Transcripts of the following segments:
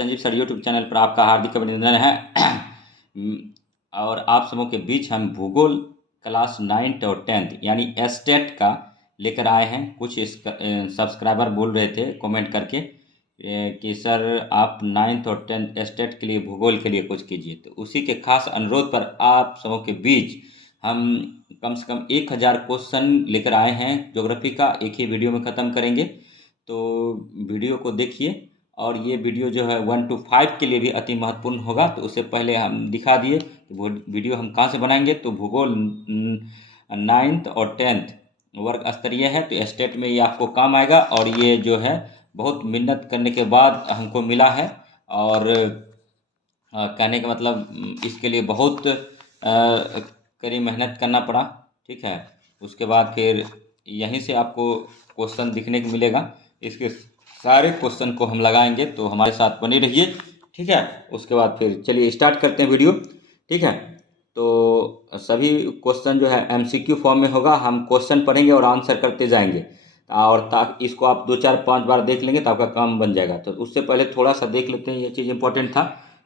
Sanjeev sir YouTube channel पर आपका हार्दिक अभिनंदन है। और आप सबों के बीच हम भूगोल क्लास 9th और 10th यानी एस्टेट का लेकर आए हैं। कुछ सब्सक्राइबर बोल रहे थे कमेंट करके कि सर आप 9th और 10th एस्टेट के लिए भूगोल के लिए कुछ कीजिए, तो उसी के खास अनुरोध पर आप सबों के बीच हम कम से कम 1000 क्वेश्चन लेकर आए हैं ज्योग्राफी का, एक ही वीडियो में ख़त्म करेंगे। तो वीडियो को देखिए और ये वीडियो जो है 1 to 5 के लिए भी अति महत्वपूर्ण होगा। तो उससे पहले हम दिखा दिए कि वो वीडियो हम कहाँ से बनाएंगे। तो भूगोल 9th और 10th वर्ग स्तरीय है, तो स्टेट में ये आपको काम आएगा। और ये जो है बहुत मेहनत करने के बाद हमको मिला है, और कहने का मतलब इसके लिए बहुत कड़ी मेहनत करना पड़ा, ठीक है। उसके बाद फिर यहीं से आपको क्वेश्चन दिखने को मिलेगा, इसके सारे क्वेश्चन को हम लगाएंगे, तो हमारे साथ बने रहिए, ठीक है। उसके बाद फिर चलिए स्टार्ट करते हैं वीडियो, ठीक है। तो सभी क्वेश्चन जो है MCQ फॉर्म में होगा, हम क्वेश्चन पढ़ेंगे और आंसर करते जाएंगे, और ताकि इसको आप 2 4 5 बार देख लेंगे तो आपका काम बन जाएगा। तो उससे पहले थोड़ा सा देख लेते हैं, ये चीज़ इंपॉर्टेंट था,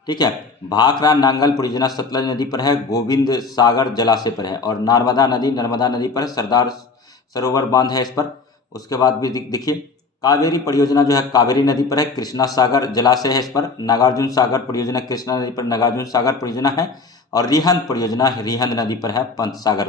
ठीक है। भाखड़ा नांगल परियोजना सतलज नदी पर है, गोविंद सागर जलाशय पर है, और नर्मदा नदी पर है, सरदार सरोवर बांध है इस पर। उसके बाद भी देखिए कावेरी परियोजना जो है कावेरी नदी पर है, कृष्णा सागर जलाशय है इस पर। नागार्जुन सागर परियोजना कृष्णा नदी पर नागार्जुन सागर परियोजना है, और रिहंद परियोजना रिहंद नदी पर है, पंत सागर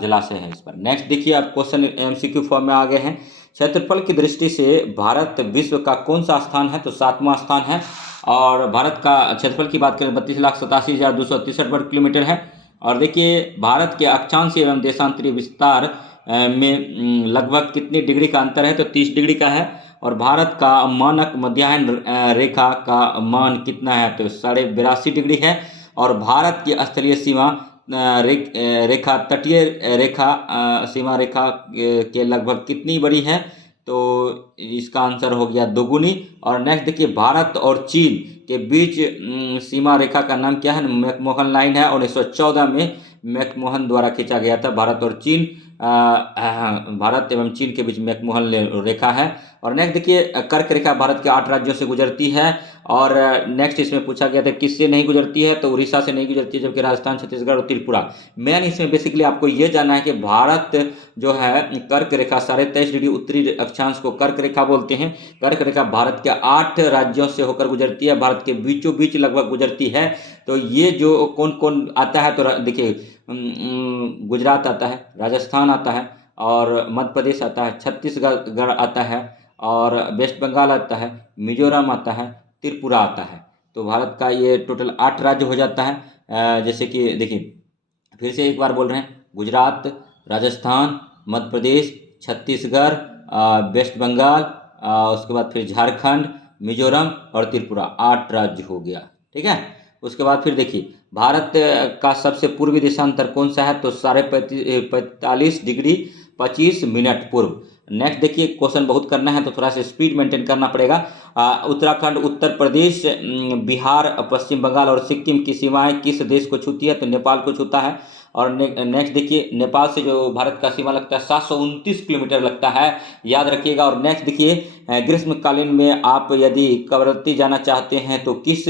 जलाशय है इस पर। नेक्स्ट देखिए आप क्वेश्चन MCQ फॉर्म में आ गए हैं। क्षेत्रफल की दृष्टि से भारत विश्व का कौन सा स्थान है, तो 7वां स्थान है। और भारत का क्षेत्रफल की बात करें 32,87,263 वर्ग किलोमीटर है। और देखिए भारत के अक्षांशीय एवं देशांतरीय विस्तार में लगभग कितनी डिग्री का अंतर है, तो 30 डिग्री का है। और भारत का मानक मध्याह्न रेखा का मान कितना है, तो 82.5 डिग्री है। और भारत की स्थलीय सीमा रेखा तटीय रेखा सीमा रेखा के लगभग कितनी बड़ी है, तो इसका आंसर हो गया दोगुनी। और नेक्स्ट देखिए भारत और चीन के बीच सीमा रेखा का नाम क्या है, मैकमोहन लाइन है। 1914 में मैकमोहन द्वारा खींचा गया था। भारत एवं चीन के बीच मैकमोहन रेखा है। और नेक्स्ट देखिए कर्क रेखा भारत के 8 राज्यों से गुजरती है। और नेक्स्ट इसमें पूछा गया था किससे नहीं गुजरती है, तो उड़ीसा से नहीं गुजरती है, जबकि राजस्थान, छत्तीसगढ़ और त्रिपुरा। मेन इसमें बेसिकली आपको ये जानना है कि भारत जो है कर्क रेखा 23.5 डिग्री उत्तरी अक्षांश को कर्क रेखा बोलते हैं। कर्क रेखा भारत के 8 राज्यों से होकर गुजरती है, भारत के बीचों बीच लगभग गुजरती है। तो ये जो कौन कौन आता है, तो देखिए गुजरात आता है, राजस्थान आता है, और मध्य प्रदेश आता है, छत्तीसगढ़ आता है, और वेस्ट बंगाल आता है, मिजोरम आता है, त्रिपुरा आता है। तो भारत का ये टोटल 8 राज्य हो जाता है। जैसे कि देखिए फिर से एक बार बोल रहे हैं, गुजरात, राजस्थान, मध्य प्रदेश, छत्तीसगढ़, वेस्ट बंगाल, उसके बाद फिर झारखंड, मिजोरम और त्रिपुरा, 8 राज्य हो गया, ठीक है। उसके बाद फिर देखिए भारत का सबसे पूर्वी देशांतर कौन सा है, तो 45 डिग्री 25 मिनट पूर्व। नेक्स्ट देखिए क्वेश्चन बहुत करना है, तो थोड़ा सा स्पीड मेंटेन करना पड़ेगा। उत्तराखंड, उत्तर प्रदेश, बिहार, पश्चिम बंगाल और सिक्किम की सीमाएं किस देश को छूती है, तो नेपाल को छूता है। और नेक्स्ट देखिए नेपाल से जो भारत का सीमा लगता है 729 किलोमीटर लगता है, याद रखिएगा। और नेक्स्ट देखिए ग्रीष्मकालीन में आप यदि कवरत्ती जाना चाहते हैं तो किस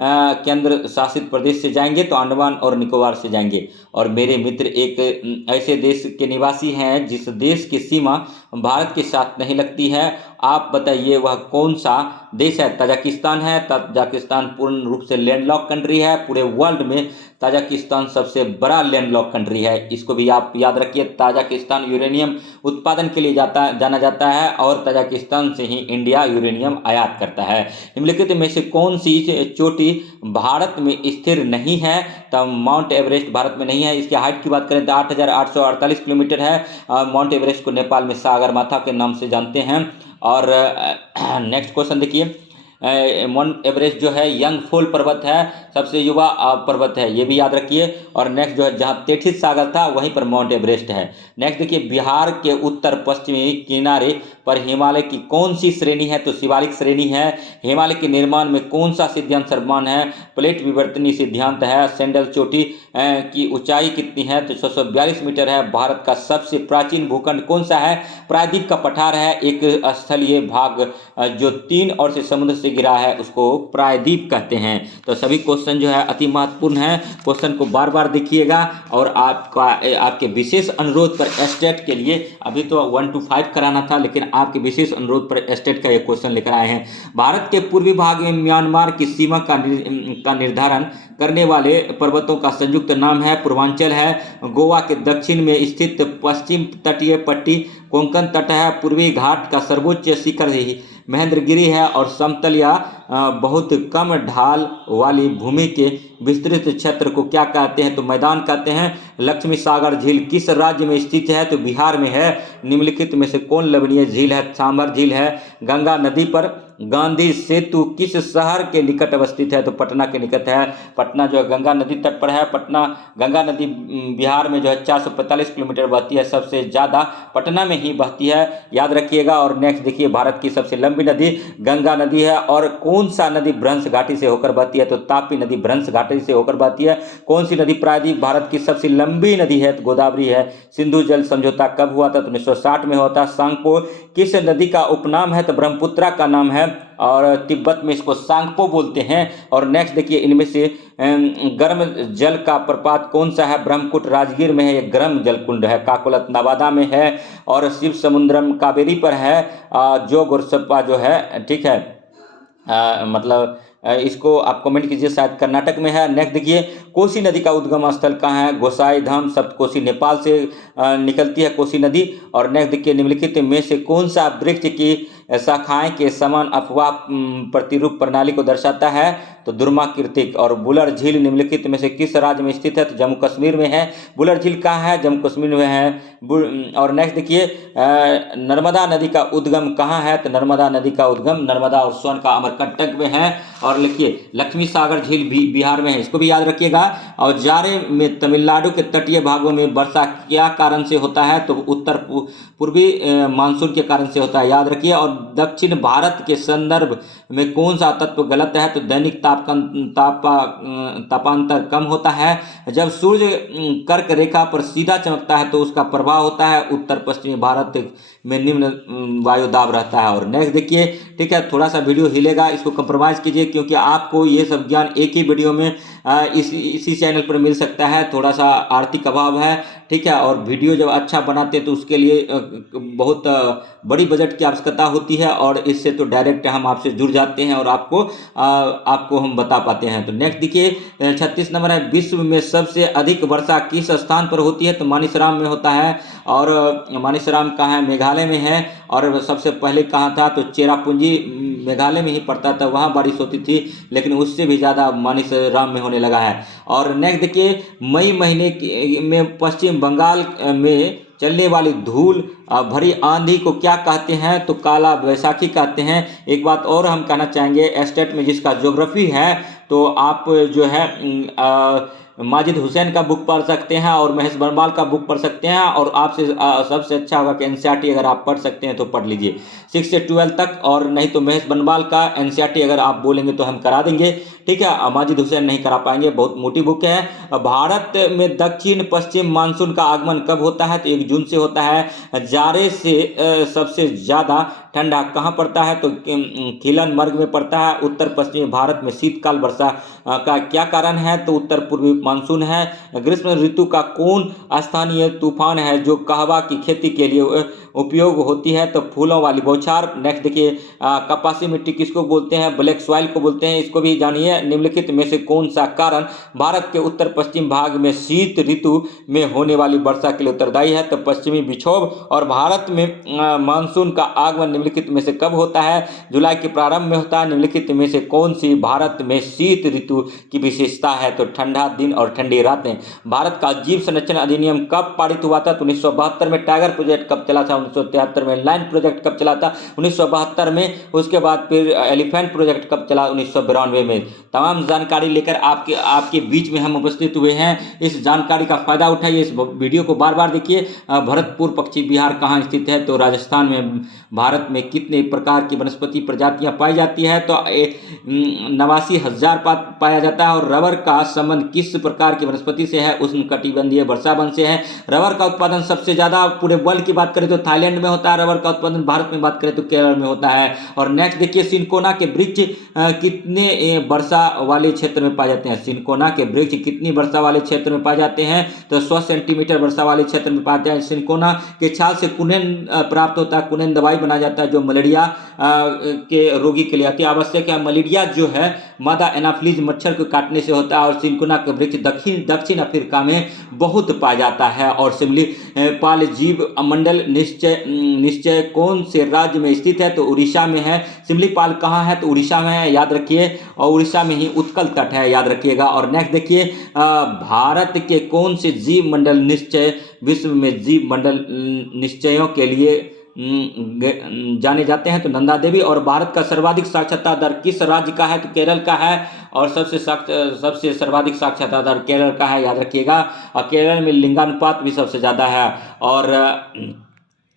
केंद्र शासित प्रदेश से जाएंगे, तो अंडमान और निकोबार से जाएंगे। और मेरे मित्र एक ऐसे देश के निवासी हैं जिस देश की सीमा भारत के साथ नहीं लगती है, आप बताइए वह कौन सा देश है। ताजिकिस्तान है। ताजिकिस्तान पूर्ण रूप से लैंडलॉक कंट्री है। पूरे वर्ल्ड में ताजिकिस्तान सबसे बड़ा लैंडलॉक कंट्री है, इसको भी आप याद रखिए। ताजिकिस्तान यूरेनियम उत्पादन के लिए जाना जाता है, और ताजिकिस्तान से ही इंडिया यूरेनियम आयात करता है। निम्नलिखित में से कौन सी चोटी भारत में स्थिर नहीं है, तो माउंट एवरेस्ट भारत में नहीं है। इसकी हाइट की बात करें तो 8,848 किलोमीटर है। माउंट एवरेस्ट को नेपाल में सागरमाथा के नाम से जानते हैं। और नेक्स्ट क्वेश्चन देखिए माउंट एवरेस्ट जो है यंगफॉल पर्वत है, सबसे युवा पर्वत है, ये भी याद रखिए। और नेक्स्ट जो है जहाँ तेथिस सागर था वहीं पर माउंट एवरेस्ट है। नेक्स्ट देखिए बिहार के उत्तर पश्चिमी किनारे पर हिमालय की कौन सी श्रेणी है, तो शिवालिक श्रेणी है। हिमालय के निर्माण में कौन सा सिद्धांत सर्वमान्य है, प्लेट विवर्तनी सिद्धांत है। सैंडल चोटी की ऊंचाई कितनी है, तो 642 मीटर है। भारत का सबसे प्राचीन भूखंड कौन सा है, प्रायद्वीप का पठार है, एक स्थलीय भाग जो 3 ओर से समुद्र से गिरा है उसको प्रायद्वीप कहते हैं। तो सभी क्वेश्चन जो है अति महत्वपूर्ण है, क्वेश्चन को बार बार देखिएगा। और आपके विशेष अनुरोध पर स्टेट के लिए अभी तो 1 to 5 कराना था, लेकिन आपके विशेष अनुरोध पर स्टेट का ये क्वेश्चन लेकर आए हैं। भारत के पूर्वी भाग में म्यांमार की सीमा का निर्धारण करने वाले पर्वतों का संयुक्त नाम है पूर्वांचल है। गोवा के दक्षिण में स्थित पश्चिम तटीय पट्टी कोंकण तट है। पूर्वी घाट का सर्वोच्च शिखर ही महेंद्रगिरी है। और समतल या बहुत कम ढाल वाली भूमि के विस्तृत क्षेत्र को क्या कहते हैं? तो मैदान कहते हैं। लक्ष्मी सागर झील किस राज्य में स्थित है? तो बिहार में है। निम्नलिखित में से कौन लवणीय झील है? सांभर झील है। गंगा नदी पर गांधी सेतु किस शहर के निकट अवस्थित है? तो पटना के निकट है। पटना जो है गंगा नदी तट पर है। पटना गंगा नदी बिहार में जो है 445 किलोमीटर बहती है, सबसे ज़्यादा पटना में ही बहती है, याद रखिएगा। और नेक्स्ट देखिए, भारत की सबसे लंबी नदी गंगा नदी है। और कौन सा नदी भ्रंश घाटी से होकर बहती है? तो तापी नदी भ्रंश घाटी से होकर बहती है। कौन सी नदी प्रायद्वीप भारत की सबसे लंबी नदी है? तो गोदावरी है। सिंधु जल समझौता कब हुआ था? तो 1960 में हुआ था। सांगपो किस नदी का उपनाम है? तो ब्रह्मपुत्रा का नाम है। और तिब्बत में इसको सांगपो बोलते हैं। और नेक्स्ट देखिए, इनमें से गर्म जल का प्रपात कौन सा है? ब्रह्मकुट राजगीर में है, ये गर्म जल कुंड है। काकोलत नवादा में है। और शिव समुद्रम कावेरी पर है। जो गोरसप्पा जो है, ठीक है, मतलब इसको आप कमेंट कीजिए, शायद कर्नाटक में है। नेक्स्ट देखिए, कोसी नदी का उद्गम स्थल कहाँ है? गोसाई धाम सप्तकोशी नेपाल से निकलती है कोसी नदी। और नेक्स्ट देखिए, निम्नलिखित में से कौन सा वृक्ष की शाखाएं के समान अफवाह प्रतिरूप प्रणाली को दर्शाता है? तो दुर्माकृतिक। और बुलर झील निम्नलिखित में से किस राज्य में स्थित है? तो जम्मू कश्मीर में है। बुलर झील कहाँ है? जम्मू कश्मीर में है। और नेक्स्ट देखिए, नर्मदा नदी का उद्गम कहाँ है? तो नर्मदा नदी का उद्गम नर्मदा और सोन का अमरकंटक में है। और लिखिए, लक्ष्मी सागर झील भी बिहार में है, इसको भी याद रखिएगा। और जाड़े में तमिलनाडु के तटीय भागों में वर्षा क्या कारण से होता है? तो उत्तर पूर्वी मानसून के कारण से होता है, याद रखिए। और दक्षिण भारत के संदर्भ में कौन सा तत्व गलत है? तो दैनिक तापांतर कम होता है। जब सूर्य कर्क रेखा पर सीधा चमकता है तो उसका प्रभाव होता है उत्तर पश्चिमी भारत में निम्न वायु दाब रहता है। और नेक्स्ट देखिए, ठीक है, थोड़ा सा वीडियो हिलेगा, इसको कंप्रोमाइज़ कीजिए, क्योंकि आपको ये सब ज्ञान एक ही वीडियो में इसी चैनल पर मिल सकता है। थोड़ा सा आर्थिक अभाव है, ठीक है। और वीडियो जब अच्छा बनाते हैं तो उसके लिए बहुत बड़ी बजट की आवश्यकता होती है। और इससे तो डायरेक्ट हम आपसे जुड़ जाते हैं और आपको हम बता पाते हैं। तो नेक्स्ट देखिए, 36 नंबर है, विश्व में सबसे अधिक वर्षा किस स्थान पर होती है? तो मानिसराम में होता है। और मानिसराम कहाँ है? मेघालय में है। और सबसे पहले कहाँ था? तो चेरापूंजी मेघालय में ही पड़ता था, वहाँ बारिश होती थी, लेकिन उससे भी ज़्यादा मानिसराम में होने लगा है। और नेक्स्ट देखिए, मई महीने में पश्चिम बंगाल में चलने वाली धूल भरी आंधी को क्या कहते हैं? तो काला बैसाखी कहते हैं। एक बात और हम कहना चाहेंगे, स्टेट में जिसका ज्योग्राफी है, तो आप जो है माजिद हुसैन का बुक पढ़ सकते हैं और महेश बनवाल का बुक पढ़ सकते हैं। और आपसे सबसे अच्छा होगा कि एनसीईआरटी अगर आप पढ़ सकते हैं तो पढ़ लीजिए 6 से 12 तक। और नहीं तो महेश बनवाल का एनसीईआरटी अगर आप बोलेंगे तो हम करा देंगे, ठीक है। माजिद हुसैन नहीं करा पाएंगे, बहुत मोटी बुक है। भारत में दक्षिण पश्चिम मानसून का आगमन कब होता है? तो 1 जून से होता है। जाड़े से सबसे ज़्यादा ठंडा कहाँ पड़ता है? तो किलन मार्ग में पड़ता है। उत्तर पश्चिमी भारत में शीतकाल वर्षा का क्या कारण है? तो उत्तर पूर्वी मानसून है। ग्रीष्म ऋतु का कौन स्थानीय तूफान है जो कहवा की खेती के लिए उपयोग होती है? तो फूलों वाली बौछार। नेक्स्ट देखिए, कपासी मिट्टी किसको बोलते हैं? ब्लैक सॉइल को बोलते हैं, इसको भी जानिए। निम्नलिखित में से कौन सा कारण भारत के उत्तर पश्चिम भाग में शीत ऋतु में होने वाली वर्षा के लिए उत्तरदायी है? तो पश्चिमी विक्षोभ। और भारत में मानसून का आगमन निम्नलिखित में से कब होता है? जुलाई के प्रारंभ में होता है। निम्नलिखित में से कौन सी भारत में शीत ऋतु की विशेषता है? तो ठंडा दिन और ठंडी रातें। भारत का जीव संरक्षण अधिनियम कब पारित हुआ था? तो 1972 में। टाइगर प्रोजेक्ट कब चला था? 1973 में। लायन प्रोजेक्ट कब चला था? 1972 में। उसके बाद फिर एलिफेंट प्रोजेक्ट कब चला? 1992 में। तमाम जानकारी लेकर आपके बीच में हम उपस्थित हुए हैं। इस जानकारी का फायदा उठाइए, इस वीडियो को बार बार देखिए। भरतपुर पक्षी विहार कहाँ स्थित है? तो राजस्थान में। भारत में कितने प्रकार की वनस्पति प्रजातियां पाई जाती है? तो 89,000 पाया जाता है। और रबर का संबंध किस प्रकार की वनस्पति से है? उष्णकटिबंधीय वर्षावन से है। रबर का उत्पादन सबसे ज्यादा पूरे वर्ल्ड की बात करें तो थाईलैंड में होता है रबर का उत्पादन, भारत में बात करें तो केरल में होता है। और नेक्स्ट देखिए, सिनकोना के वृक्ष कितने वर्षा वाले क्षेत्र में पाए जाते हैं? सिनकोना के वृक्ष कितनी वर्षा वाले क्षेत्र में पाए जाते हैं? तो 100 सेंटीमीटर वर्षा वाले क्षेत्र में पाए जाते हैं। सिनकोना के छाल से कुनेन प्राप्त होता है, कुनेन दवाई बनाया जाता है जो मलेरिया के रोगी के लिए अति आवश्यक है। मलेरिया जो है मादा एनाफ्लीज मच्छर को काटने से होता है और सिनकोना के वृक्ष दक्षिण अफ्रीका में बहुत पाया जाता है। और शिमली पाल जीव मंडल निश्चय कौन से राज्य में स्थित है? तो उड़ीसा में है। शिमली पाल कहाँ है? तो उड़ीसा में है, याद रखिए। और उड़ीसा में ही उत्कल तट है, याद रखिएगा। और नेक्स्ट देखिए, भारत के कौन से जीव मंडल निश्चय विश्व में जीव मंडल निश्चयों के लिए जाने जाते हैं? तो नंदा देवी। और भारत का सर्वाधिक साक्षरता दर किस राज्य का है? तो केरल का है। और सबसे सर्वाधिक साक्षरता दर केरल का है, याद रखिएगा। और केरल में लिंगानुपात भी सबसे ज़्यादा है। और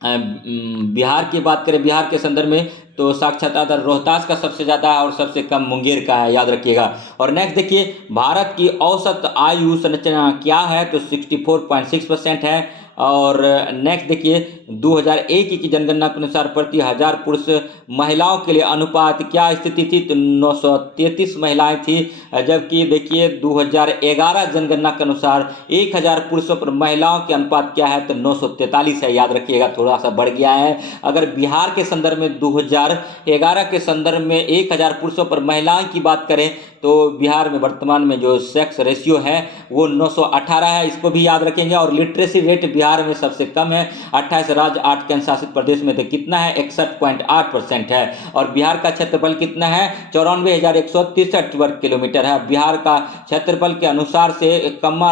बिहार की बात करें, बिहार के संदर्भ में तो साक्षरता दर रोहतास का सबसे ज़्यादा है और सबसे कम मुंगेर का है, याद रखिएगा। और नेक्स्ट देखिए, भारत की औसत आयु संरचना क्या है? तो 64.6% है। और नेक्स्ट देखिए, 2001 की जनगणना के अनुसार प्रति 1000 पुरुष महिलाओं के लिए अनुपात क्या स्थिति थी? तो 933 महिलाएं थी। जबकि देखिए 2011 जनगणना के अनुसार 1000 पुरुषों पर महिलाओं के अनुपात क्या है? तो 943 है, याद रखिएगा, थोड़ा सा बढ़ गया है। अगर बिहार के संदर्भ में 2011 के संदर्भ में 1000 पुरुषों पर महिलाओं की बात करें तो बिहार में वर्तमान में जो सेक्स रेशियो है वो 918 है, इसको भी याद रखेंगे। और लिटरेसी रेट बिहार में सबसे कम है, 28 राज्य 8 केंद्र शासित प्रदेश में तो कितना है? 61.8% है। और बिहार का क्षेत्रफल कितना है? 94,163 वर्ग किलोमीटर है। बिहार का क्षेत्रफल के अनुसार से कम्मा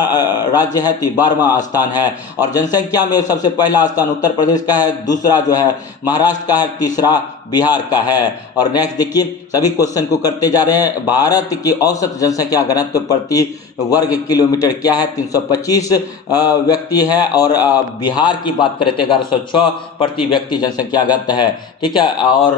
राज्य है, 12वां स्थान है। और जनसंख्या में सबसे पहला स्थान उत्तर प्रदेश का है, दूसरा जो है महाराष्ट्र का है, तीसरा बिहार का है। और नेक्स्ट देखिए, सभी क्वेश्चन को करते जा रहे हैं। भारत की औसत जनसंख्या घनत्व प्रति वर्ग किलोमीटर क्या है? 325 व्यक्ति है। और बिहार की बात करें तो 1106 प्रति व्यक्ति जनसंख्या घनत्व है, ठीक है। और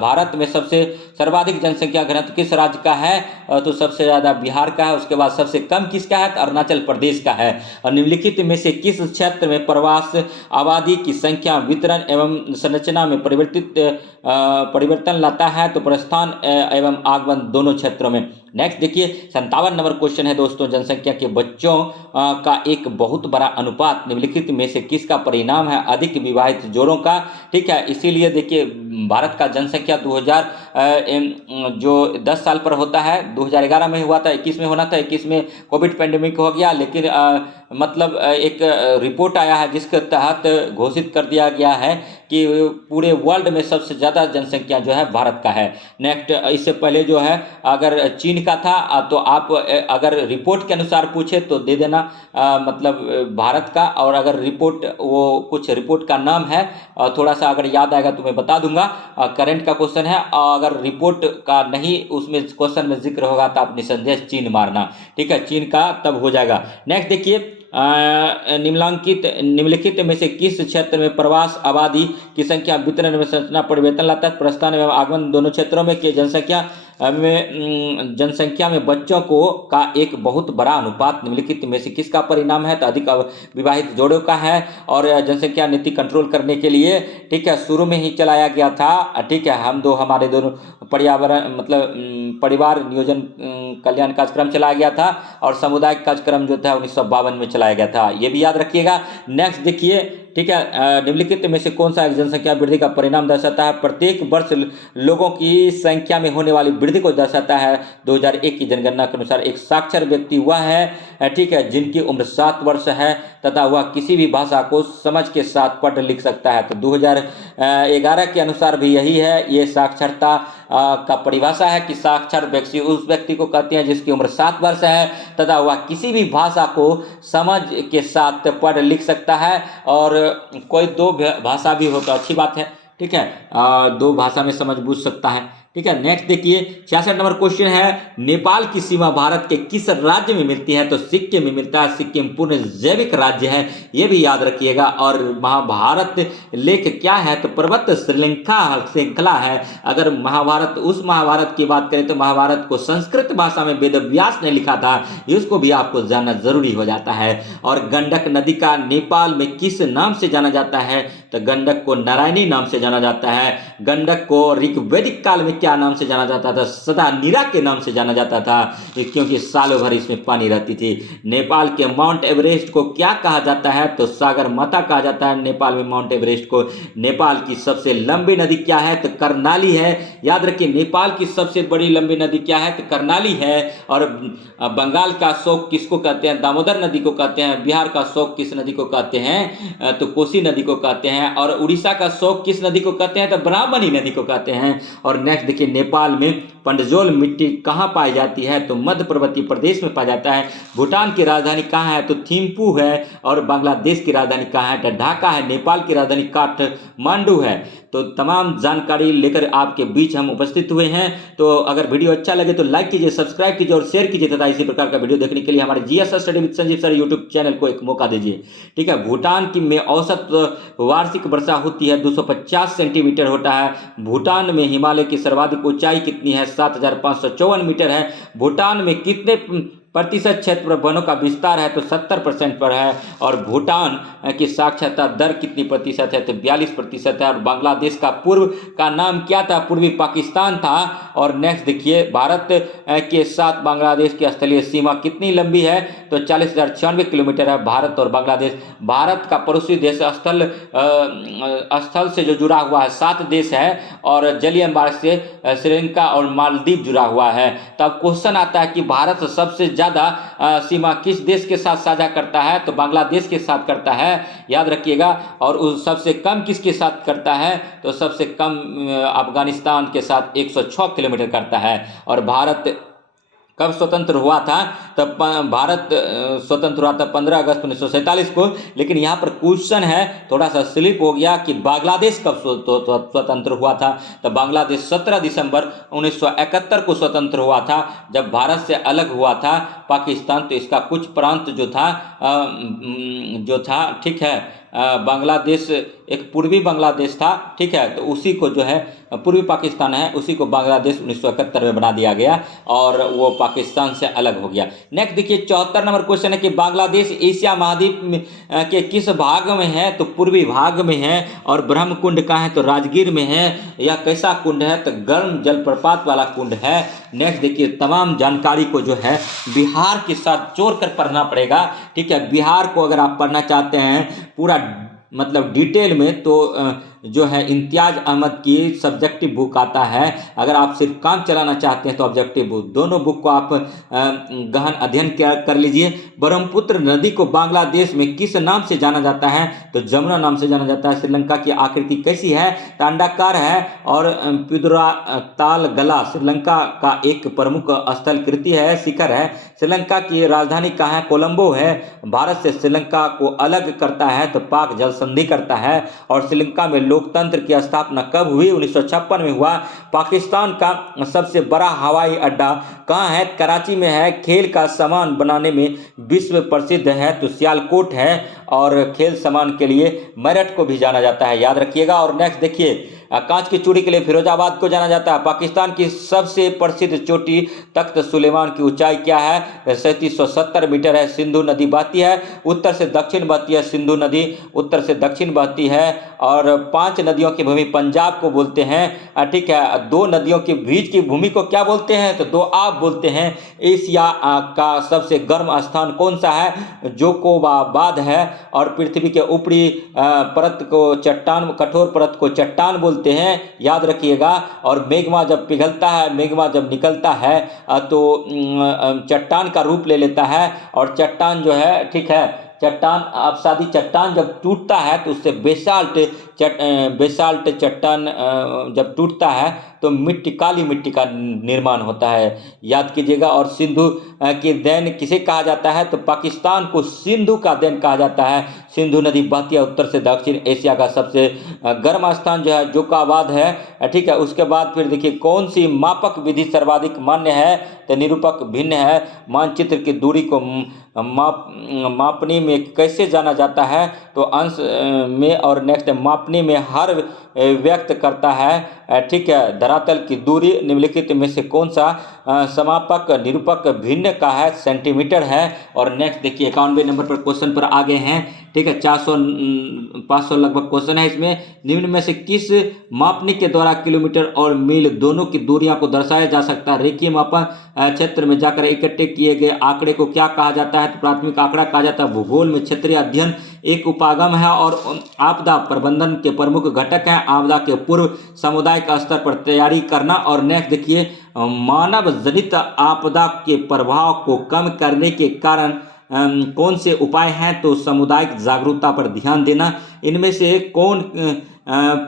भारत में सबसे सर्वाधिक जनसंख्या घनत्व किस राज्य का है? तो सबसे ज़्यादा बिहार का है। उसके बाद सबसे कम किसका है? तो अरुणाचल प्रदेश का है। और निम्नलिखित में से किस क्षेत्र में प्रवास आबादी की संख्या वितरण एवं संरचना में परिवर्तन लाता है? तो प्रस्थान एवं आगमन दोनों क्षेत्रों में। नेक्स्ट देखिए, 57 नंबर क्वेश्चन है दोस्तों, जनसंख्या के बच्चों का एक बहुत बड़ा अनुपात निम्नलिखित में से किसका परिणाम है? अधिक विवाहित जोड़ों का, ठीक है। इसीलिए देखिए, भारत का जनसंख्या 2000 जो 10 साल पर होता है, 2011 में हुआ था, 21 में होना था, 21 में कोविड पैंडेमिक हो गया। लेकिन मतलब एक रिपोर्ट आया है जिसके तहत घोषित कर दिया गया है कि पूरे वर्ल्ड में सबसे ज़्यादा जनसंख्या जो है भारत का है। नेक्स्ट, इससे पहले जो है अगर चीन का था तो आप अगर रिपोर्ट के अनुसार पूछे तो दे देना मतलब भारत का। और अगर रिपोर्ट वो कुछ रिपोर्ट का नाम है थोड़ा सा अगर याद आएगा तो मैं बता दूंगा, करंट का क्वेश्चन है। और रिपोर्ट का नहीं उसमें क्वेश्चन में जिक्र होगा तो आप निसंदेह चीन मारना, ठीक है, चीन का तब हो जाएगा। नेक्स्ट देखिए, निम्नलिखित में से किस क्षेत्र में प्रवास आबादी की संख्या वितरण में संरचना परिवर्तन लाता है? प्रस्थान एवं आगमन दोनों क्षेत्रों में। कि जनसंख्या में बच्चों को का एक बहुत बड़ा अनुपात निम्नलिखित में से किसका परिणाम है? तो अधिक विवाहित जोड़ों का है। और जनसंख्या नीति कंट्रोल करने के लिए, ठीक है, शुरू में ही चलाया गया था, ठीक है, हमारे दोनों पर्यावरण मतलब परिवार नियोजन कल्याण कार्यक्रम चलाया गया था। और सामुदायिक कार्यक्रम जो था 1952 में चलाया गया था, ये भी याद रखिएगा। नेक्स्ट देखिए, ठीक है, निम्नलिखित में से कौन सा एक जनसंख्या वृद्धि का परिणाम दर्शाता है? प्रत्येक वर्ष लोगों की संख्या में होने वाली वृद्धि को दर्शाता है। 2001 की जनगणना के अनुसार एक साक्षर व्यक्ति हुआ है, ठीक है, जिनकी उम्र 7 वर्ष है तथा वह किसी भी भाषा को समझ के साथ पढ़ लिख सकता है। तो 2011 के अनुसार भी यही है, ये साक्षरता का परिभाषा है कि साक्षर व्यक्ति उस व्यक्ति को कहते हैं जिसकी उम्र 7 वर्ष है तथा वह किसी भी भाषा को समझ के साथ पढ़ लिख सकता है। और कोई 2 भाषा भी हो तो अच्छी बात है, ठीक है, 2 भाषा में समझ बूझ सकता है, ठीक है। नेक्स्ट देखिए 66 नंबर क्वेश्चन है, नेपाल की सीमा भारत के किस राज्य में मिलती है? तो सिक्किम में मिलता है। सिक्किम पूर्ण जैविक राज्य है, ये भी याद रखिएगा। और महाभारत लेख क्या है? तो पर्वत श्रृंखला श्रृंखला है। अगर महाभारत, उस महाभारत की बात करें तो महाभारत को संस्कृत भाषा में वेद व्यास ने लिखा था, इसको भी आपको जानना जरूरी हो जाता है। और गंडक नदी का नेपाल में किस नाम से जाना जाता है? तो गंडक को नारायणी नाम से जाना जाता है। गंडक को ऋग्वैदिक काल में क्या नाम से जाना जाता था? सदा नीरा के नाम से जाना जाता था, क्योंकि सालों भर इसमें पानी रहती थी। नेपाल के माउंट एवरेस्ट को क्या कहा जाता है? तो सागर माता कहा जाता है नेपाल में माउंट एवरेस्ट को। नेपाल की सबसे लंबी नदी क्या है? तो कर्णाली है। याद रखिए, नेपाल की सबसे बड़ी लंबी नदी क्या है? तो कर्णाली है। और बंगाल का शोक किसको कहते हैं? दामोदर नदी को कहते हैं। बिहार का शोक किस नदी को कहते हैं? तो कोसी नदी को कहते हैं। और उड़ीसा का शोक किस नदी को कहते हैं? तो ब्राह्मणी नदी को कहते हैं। और नेक्स्ट देखिए, नेपाल में पंडजोल मिट्टी कहाँ पाई जाती है? तो मध्य पर्वतीय प्रदेश में पाया जाता है। भूटान की राजधानी कहाँ है? तो थिम्पू है। और बांग्लादेश की राजधानी कहाँ है? तो ढाका है। नेपाल की राजधानी काठमांडू है। तो तमाम जानकारी लेकर आपके बीच हम उपस्थित हुए हैं। तो अगर वीडियो अच्छा लगे तो लाइक कीजिए, सब्सक्राइब कीजिए और शेयर कीजिए, तथा इसी प्रकार का वीडियो देखने के लिए हमारे GS study with Sanjeev sir YouTube channel को एक मौका दीजिए। ठीक है। भूटान की में औसत वार्षिक वर्षा होती है 250 सेंटीमीटर होता है। भूटान में हिमालय की सर्वाधिक ऊंचाई कितनी है? 7554 मीटर है। भूटान में कितने प्रतिशत क्षेत्र पर वनों का विस्तार है? तो 70% पर है। और भूटान की साक्षरता दर कितनी प्रतिशत है? तो 42% है। और बांग्लादेश का पूर्व का नाम क्या था? पूर्वी पाकिस्तान था। और नेक्स्ट देखिए, भारत के साथ बांग्लादेश की स्थलीय सीमा कितनी लंबी है? तो 40,096 किलोमीटर है भारत और बांग्लादेश। भारत का पड़ोसी देश स्थल से जो जुड़ा हुआ है 7 देश है। और जलीय मार्ग से श्रीलंका और मालदीव जुड़ा हुआ है। तब क्वेश्चन आता है कि भारत सबसे ज़्यादा सीमा किस देश के साथ साझा करता है? तो बांग्लादेश के साथ करता है, याद रखिएगा। और उस सबसे कम किसके साथ करता है? तो सबसे कम अफगानिस्तान के साथ 106 किलोमीटर करता है। और भारत कब स्वतंत्र हुआ था? तब भारत स्वतंत्र हुआ था 15 अगस्त 1947 को। लेकिन यहाँ पर क्वेश्चन है, थोड़ा सा स्लिप हो गया, कि बांग्लादेश कब स्वतंत्र हुआ था? तो बांग्लादेश 17 दिसंबर 1971 को स्वतंत्र हुआ था, जब भारत से अलग हुआ था पाकिस्तान। तो इसका कुछ प्रांत जो था, ठीक है, बांग्लादेश एक पूर्वी बांग्लादेश था, ठीक है। तो उसी को जो है पूर्वी पाकिस्तान है, उसी को बांग्लादेश 1971 में बना दिया गया और वो पाकिस्तान से अलग हो गया। नेक्स्ट देखिए 74 नंबर क्वेश्चन है कि बांग्लादेश एशिया महाद्वीप के किस भाग में है? तो पूर्वी भाग में है। और ब्रह्म कुंड कहाँ है? तो राजगीर में है। यह कैसा कुंड है? तो गर्म जलप्रपात वाला कुंड है। नेक्स्ट देखिए, तमाम जानकारी को जो है बिहार के साथ जोड़कर पढ़ना पड़ेगा, ठीक है। बिहार को अगर आप पढ़ना चाहते हैं पूरा मतलब डिटेल में, तो जो है इम्तियाज अहमद की सब्जेक्टिव बुक आता है। अगर आप सिर्फ काम चलाना चाहते हैं तो ऑब्जेक्टिव बुक, दोनों बुक को आप गहन अध्ययन कर लीजिए। ब्रह्मपुत्र नदी को बांग्लादेश में किस नाम से जाना जाता है? तो जमुना नाम से जाना जाता है। श्रीलंका की आकृति कैसी है? तो अंडाकार है। और पिदुरा ताल गला श्रीलंका का एक प्रमुख स्थल कृति है, शिखर है। श्रीलंका की राजधानी कहाँ है? कोलंबो है। भारत से श्रीलंका को अलग करता है तो पाक जल संधि करता है। और श्रीलंका में लोकतंत्र की स्थापना कब हुई? 1956 में हुआ। पाकिस्तान का सबसे बड़ा हवाई अड्डा कहाँ है? कराची में है। खेल का सामान बनाने में विश्व प्रसिद्ध है तो सियालकोट है। और खेल सामान के लिए मेरठ को भी जाना जाता है, याद रखिएगा। और नेक्स्ट देखिए, कांच की चूड़ी के लिए फिरोजाबाद को जाना जाता है। पाकिस्तान की सबसे प्रसिद्ध चोटी तख्त सुलेमान की ऊंचाई क्या है? 3770 मीटर है। सिंधु नदी बहती है, उत्तर से दक्षिण बहती है। सिंधु नदी उत्तर से दक्षिण बहती है। और 5 नदियों की भूमि पंजाब को बोलते हैं, ठीक है। 2 नदियों के बीच की भूमि को क्या बोलते हैं? तो दोआब बोलते हैं। एशिया का सबसे गर्म स्थान कौन सा है? जोकोबाबाद है। और पृथ्वी के ऊपरी परत को चट्टान, कठोर परत को चट्टान बोलते हैं, याद रखिएगा। और मेग्मा जब पिघलता है, मेग्मा जब निकलता है तो चट्टान का रूप ले लेता है। और चट्टान जो है, ठीक है, चट्टान अपसादी चट्टान जब टूटता है तो उससे बेसाल्ट चट्टान जब टूटता है तो मिट्टी, काली मिट्टी का निर्माण होता है, याद कीजिएगा। और सिंधु की देन किसे कहा जाता है? तो पाकिस्तान को सिंधु का देन कहा जाता है। सिंधु नदी बहती है उत्तर से दक्षिण, एशिया का सबसे गर्म स्थान जो है जोकाबाद है, ठीक है। उसके बाद फिर देखिए कौन सी मापक विधि सर्वाधिक मान्य है, तो निरूपक भिन्न है। मानचित्र की दूरी को मापनी में कैसे जाना जाता है, तो अंश में, और नेक्स्ट मापनी में हर व्यक्त करता है, ठीक है। धरातल की दूरी निम्नलिखित में से कौन सा समापक निरूपक भिन्न का है, सेंटीमीटर है। और नेक्स्ट देखिए 91 नंबर पर क्वेश्चन पर आ गए हैं, ठीक है। 500 लगभग क्वेश्चन है इसमें। निम्न में से किस मापनी के द्वारा किलोमीटर और मील दोनों की दूरियां को दर्शाया जा सकता है। रेखीय मापन क्षेत्र में जाकर इकट्ठे किए गए आंकड़े को क्या कहा जाता है, तो प्राथमिक आंकड़ा कहा जाता है। भूगोल में क्षेत्रीय अध्ययन एक उपागम है और आपदा प्रबंधन के प्रमुख घटक हैं। आपदा के पूर्व सामुदायिक स्तर पर तैयारी करना। और नेक्स्ट देखिए मानव जनित आपदा के प्रभाव को कम करने के कारण कौन से उपाय हैं, तो सामुदायिक जागरूकता पर ध्यान देना। इनमें से कौन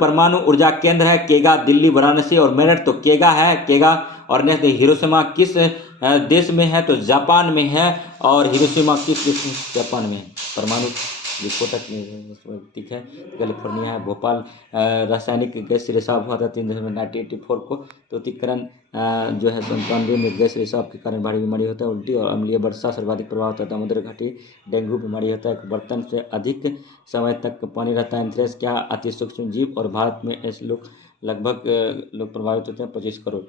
परमाणु ऊर्जा केंद्र है, केगा, दिल्ली, वाराणसी और मेरठ, तो केगा है, केगा। और नेक्स्ट हिरोशिमा किस देश में है, तो जापान में है। और हिरोशिमा किस देश में, जापान में है। परमाणु विस्फोटक ठीक है, कैलिफोर्निया है। भोपाल रासायनिक गैस रिसाव हुआ था 3 दिसंबर 1984 को। तो तीकरण जो है 97 में गैस रिसाव के कारण भारी बीमारी होता है। उल्टी और अम्लीय वर्षा सर्वाधिक प्रभाव होता है। समुद्र घाटी डेंगू बीमारी होता है। बर्तन से अधिक समय तक पानी रहता है। एंथ्रेक्स क्या अति सूक्ष्म जीव, और भारत में ऐसे लोग लगभग लोग प्रभावित होते हैं 25 करोड़।